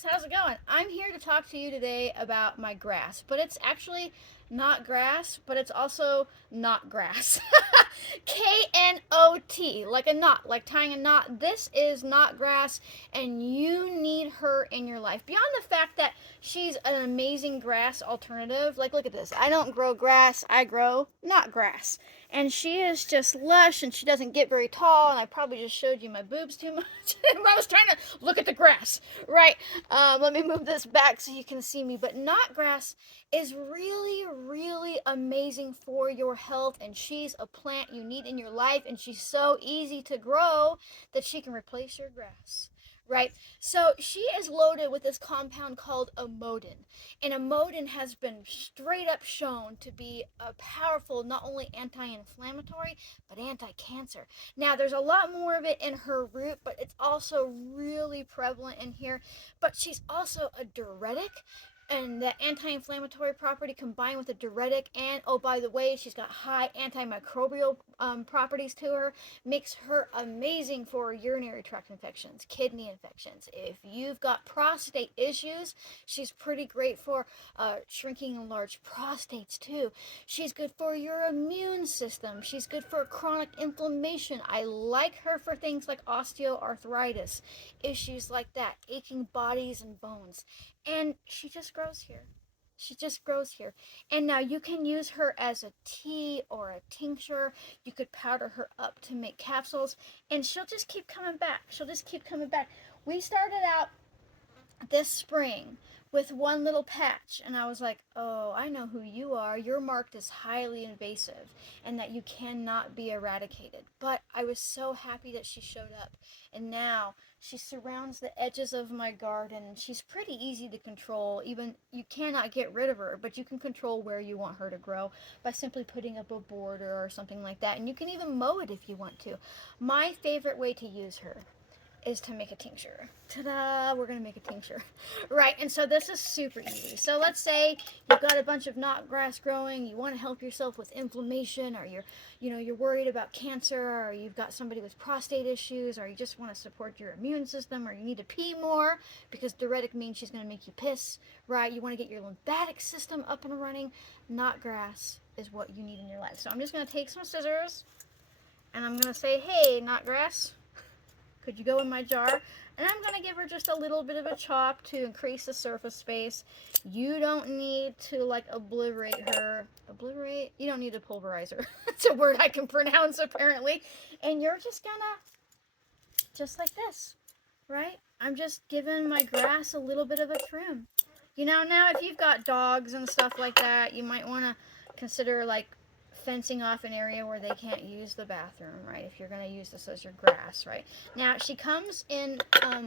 folks, how's it going? I'm here to talk to you today about my grass, but it's actually not grass, but it's also not grass. Knot, like a knot, like tying a knot. This is not grass, and you need her in your life. Beyond the fact that she's an amazing grass alternative, like look at this. I don't grow grass, I grow not grass. And she is just lush, and she doesn't get very tall, and I probably just showed you my boobs too much. I was trying to look at the grass, right? Let me move this back so you can see me. But knot grass is really, really amazing for your health, and she's a plant you need in your life, and she's so easy to grow that she can replace your grass. Right? So she is loaded with this compound called amodin. And amodin has been straight up shown to be a powerful, not only anti-inflammatory, but anti-cancer. Now, there's a lot more of it in her root, but it's also really prevalent in here. But she's also a diuretic, and that anti-inflammatory property combined with a diuretic, and oh, by the way, she's got high antimicrobial properties to her, makes her amazing for urinary tract infections, kidney infections. If you've got prostate issues, she's pretty great for shrinking enlarged prostates too. She's good for your immune system. She's good for chronic inflammation. I like her for things like osteoarthritis, issues like that, aching bodies and bones. And she just grows here. She just grows here. And now you can use her as a tea or a tincture. You could powder her up to make capsules, and she'll just keep coming back. She'll just keep coming back. We started out this spring with one little patch, and I was like, oh, I know who you are. You're marked as highly invasive and that you cannot be eradicated. But I was so happy that she showed up, and now she surrounds the edges of my garden. She's pretty easy to control. Even you cannot get rid of her, but you can control where you want her to grow by simply putting up a border or something like that. And you can even mow it if you want to. My favorite way to use her is to make a tincture. Ta-da! We're gonna make a tincture. Right, and so this is super easy. So let's say you've got a bunch of knot grass growing, you want to help yourself with inflammation, or you're worried about cancer, or you've got somebody with prostate issues, or you just want to support your immune system, or you need to pee more because diuretic means she's gonna make you piss, right? You want to get your lymphatic system up and running. Knot grass is what you need in your life. So I'm just gonna take some scissors, and I'm gonna say, hey, knot grass, could you go in my jar? And I'm going to give her just a little bit of a chop to increase the surface space. You don't need to like obliterate her. Obliterate? You don't need to pulverize her. That's a word I can pronounce apparently. And you're just going to, just like this, right? I'm just giving my grass a little bit of a trim. Now if you've got dogs and stuff like that, you might want to consider like fencing off an area where they can't use the bathroom, right? If you're going to use this as your grass, right? Now, she comes in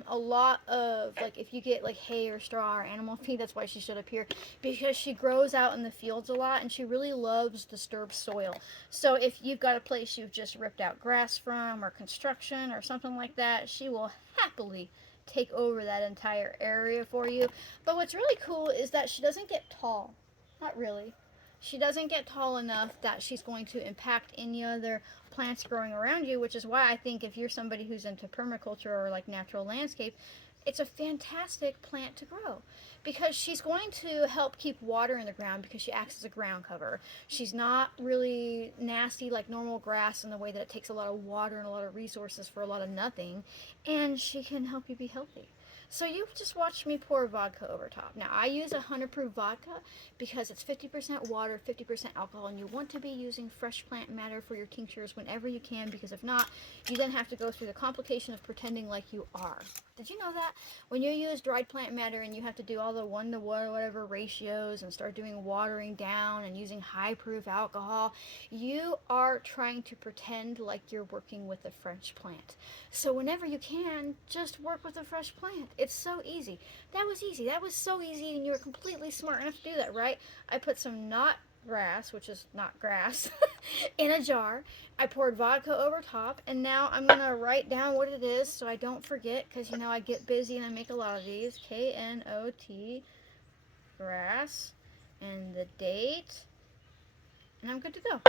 a lot of, like, if you get, like, hay or straw or animal feed, that's why she showed up here, because she grows out in the fields a lot, and she really loves disturbed soil. So if you've got a place you've just ripped out grass from, or construction, or something like that, she will happily take over that entire area for you. But what's really cool is that she doesn't get tall. Not really. She doesn't get tall enough that she's going to impact any other plants growing around you, which is why I think if you're somebody who's into permaculture or like natural landscape, it's a fantastic plant to grow because she's going to help keep water in the ground because she acts as a ground cover. She's not really nasty like normal grass in the way that it takes a lot of water and a lot of resources for a lot of nothing, and she can help you be healthy. So you just watched me pour vodka over top. Now I use 100 proof vodka because it's 50% water, 50% alcohol, and you want to be using fresh plant matter for your tinctures whenever you can, because if not, you then have to go through the complication of pretending like you are. Did you know that? When you use dried plant matter and you have to do all the 1 to whatever ratios and start doing watering down and using high proof alcohol, you are trying to pretend like you're working with a fresh plant. So whenever you can, just work with a fresh plant. It's so easy. That was easy. That was so easy, and you were completely smart enough to do that, right? I put some knot grass, which is not grass, in a jar. I poured vodka over top, and now I'm going to write down what it is so I don't forget, because, I get busy and I make a lot of these. Knot grass, and the date, and I'm good to go.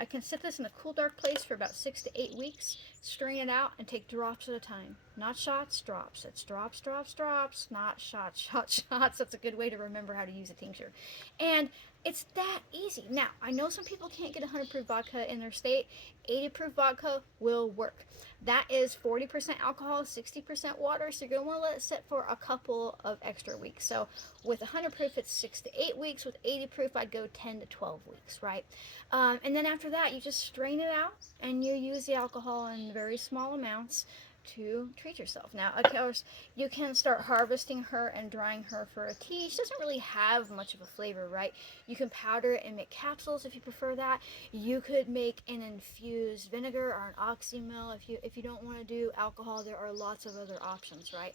I can sit this in a cool, dark place for about 6 to 8 weeks, strain it out, and take drops at a time. Not shots, drops. It's drops, drops, drops, not shots, shots, shots. That's a good way to remember how to use a tincture. And it's that easy. Now, I know some people can't get 100 proof vodka in their state. 80 proof vodka will work. That is 40% alcohol, 60% water, so you're going to want to let it sit for a couple of extra weeks. So with 100 proof, it's 6 to 8 weeks. With 80 proof, I'd go 10 to 12 weeks, right? And then after that, you just strain it out, and you use the alcohol in very small amounts to treat yourself. Now, of course, you can start harvesting her and drying her for a tea. She doesn't really have much of a flavor, right? You can powder it and make capsules if you prefer that. You could make an infused vinegar or an oxymel if you don't want to do alcohol. There are lots of other options, right?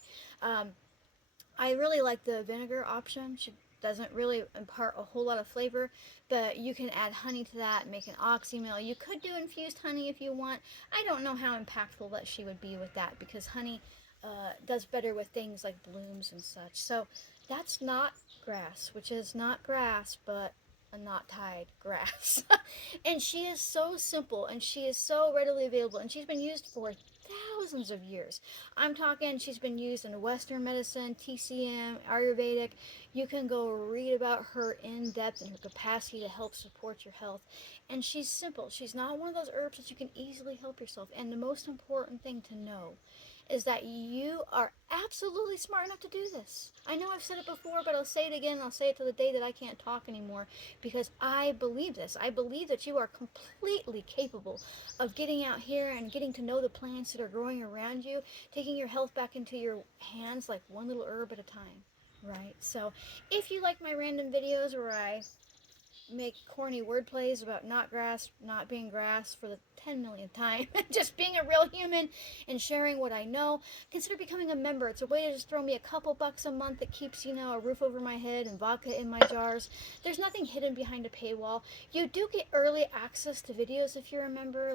I really like the vinegar option. She doesn't really impart a whole lot of flavor, but you can add honey to that and make an oxymel. You could do infused honey if you want. I don't know how impactful that she would be with that, because honey does better with things like blooms and such. So that's not grass, which is not grass, but a knot tied grass. And she is so simple, and she is so readily available, and she's been used for thousands of years. I'm talking, she's been used in Western medicine, TCM, Ayurvedic. You can go read about her in depth and her capacity to help support your health. And she's simple. She's not one of those herbs that you can easily help yourself. And the most important thing to know is that you are absolutely smart enough to do this. I know I've said it before, but I'll say it again. I'll say it to the day that I can't talk anymore, because I believe this. I believe that you are completely capable of getting out here and getting to know the plants that are growing around you, taking your health back into your hands like one little herb at a time, right? So if you like my random videos where I make corny word plays about not grass, not being grass for the 10 millionth time, just being a real human and sharing what I know, consider becoming a member. It's a way to just throw me a couple bucks a month that keeps, a roof over my head and vodka in my jars. There's nothing hidden behind a paywall. You do get early access to videos if you're a member,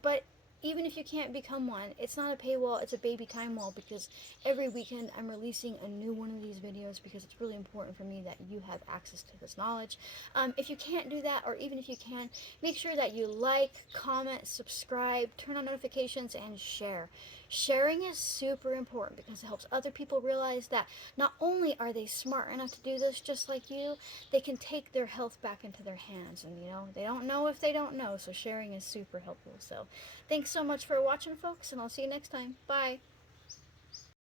but even if you can't become one, it's not a paywall, it's a baby time wall, because every weekend I'm releasing a new one of these videos, because it's really important for me that you have access to this knowledge. If you can't do that, or even if you can, make sure that you like, comment, subscribe, turn on notifications, and share. Sharing is super important, because it helps other people realize that not only are they smart enough to do this just like you, they can take their health back into their hands. And they don't know if they don't know, so sharing is super helpful. So thanks so much for watching, folks, and I'll see you next time. Bye.